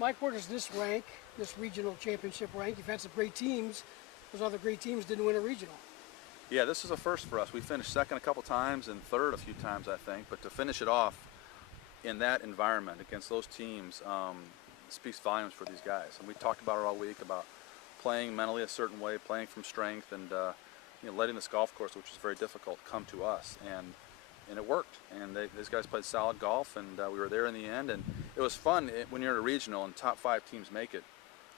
Mike, where does this rank, this regional championship rank? You've had some great teams. Those other great teams didn't win a regional. Yeah, this is a first for us. We finished second a couple times and third a few times, I think. But to finish it off in that environment against those teams speaks volumes for these guys. And we talked about it all week about playing mentally a certain way, playing from strength, and letting this golf course, which is very difficult, come to us. And it worked. And these guys played solid golf, and we were there in the end. And it was fun when you're at a regional and top 5 teams make it.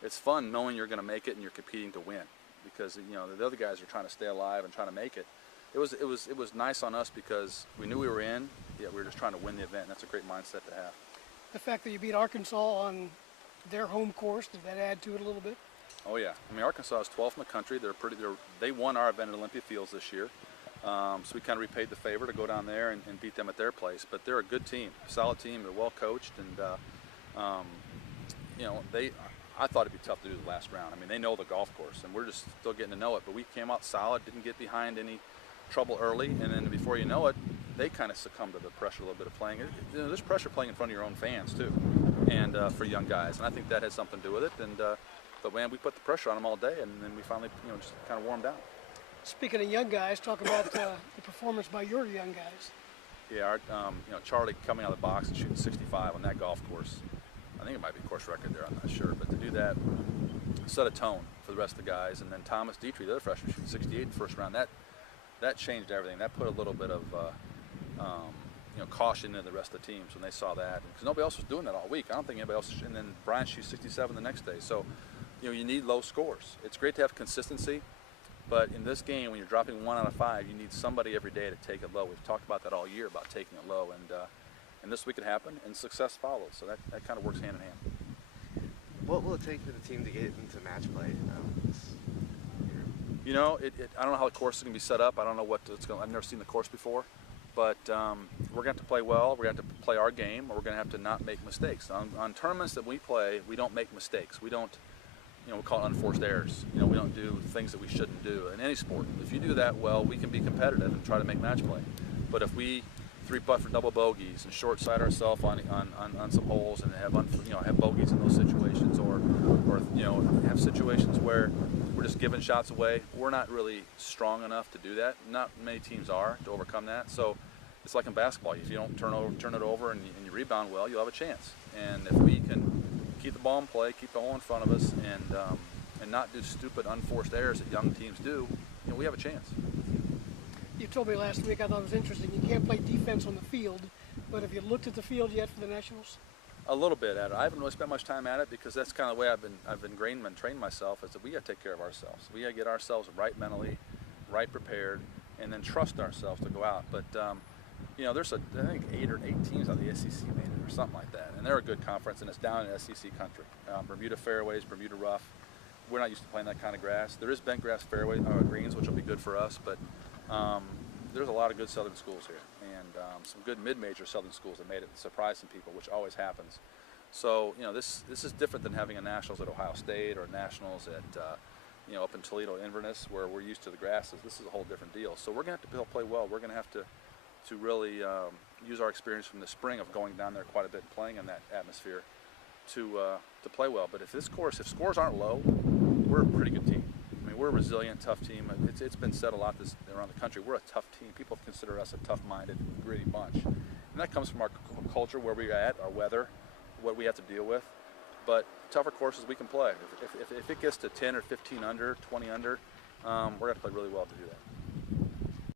It's fun knowing you're going to make it and you're competing to win, because the other guys are trying to stay alive and trying to make it. It was nice on us because we knew we were in, yet we were just trying to win the event. And that's a great mindset to have. The fact that you beat Arkansas on their home course, did that add to it a little bit? Oh yeah, I mean Arkansas is 12th in the country. They won our event at Olympia Fields this year, so we kind of repaid the favor to go down there and beat them at their place. But they're a good team, a solid team. They're well coached, and I thought it'd be tough to do the last round. I mean, they know the golf course, and we're just still getting to know it. But we came out solid, didn't get behind any trouble early, and then before you know it, they kind of succumbed to the pressure a little bit of playing. There's pressure playing in front of your own fans too, and for young guys, and I think that had something to do with it. And but man, we put the pressure on them all day, and then we finally, just kind of warmed down. Speaking of young guys, talk about the performance by your young guys. Yeah, Charlie coming out of the box and shooting 65 on that golf course. I think it might be a course record there, I'm not sure. But to do that, set a tone for the rest of the guys. And then Thomas Dietrich, the other freshman, shooting 68 in the first round. That changed everything. That put a little bit of caution in the rest of the teams when they saw that. Because nobody else was doing that all week. I don't think anybody else. And then Brian shoots 67 the next day. So, you need low scores. It's great to have consistency. But in this game, when you're dropping 1 out of 5, you need somebody every day to take it low. We've talked about that all year, about taking it low. And this week it happened, and success follows. So that kind of works hand in hand. What will it take for the team to get into match play this year? I don't know how the course is going to be set up. I don't know what it's going. I've never seen the course before, but we're going to have to play well. We're going to have to play our game, or we're going to have to not make mistakes. On tournaments that we play, we don't make mistakes. We don't, we call it unforced errors. We don't do things that we shouldn't do in any sport. If you do that well, we can be competitive and try to make match play. But if we 3-putt for double bogeys and short side ourselves on some holes and have bogeys in those situations, or have situations where we're just giving shots away, we're not really strong enough to do that. Not many teams are to overcome that. So it's like in basketball. If you don't turn it over and you rebound well, you'll have a chance. And if we can keep the ball in play, keep the hole in front of us, and not do stupid unforced errors that young teams do, we have a chance. You told me last week, I thought it was interesting, you can't play defense on the field, but have you looked at the field yet for the Nationals? A little bit at it. I haven't really spent much time at it because that's kind of the way I've been trained myself, is that we got to take care of ourselves. We got to get ourselves right mentally, right prepared, and then trust ourselves to go out. But there's I think 8 teams out of the SEC made it or something like that, and they're a good conference, and it's down in SEC country. Bermuda fairways, Bermuda rough. We're not used to playing that kind of grass. There is bent grass fairway greens, which will be good for us, but there's a lot of good Southern schools here, and some good mid-major Southern schools that made it, surprising people, which always happens. So this is different than having a Nationals at Ohio State or Nationals at up in Toledo, Inverness, where we're used to the grasses. This is a whole different deal. So we're going to have to play well. We're going to have to really use our experience from the spring of going down there quite a bit and playing in that atmosphere to play well. But if scores aren't low, we're a pretty good team. I mean, we're a resilient, tough team. It's been said a lot around the country. We're a tough team. People consider us a tough-minded, gritty bunch. And that comes from our culture, where we're at, our weather, what we have to deal with. But tougher courses we can play. If it gets to 10 or 15 under, 20 under, we're going to play really well to do that.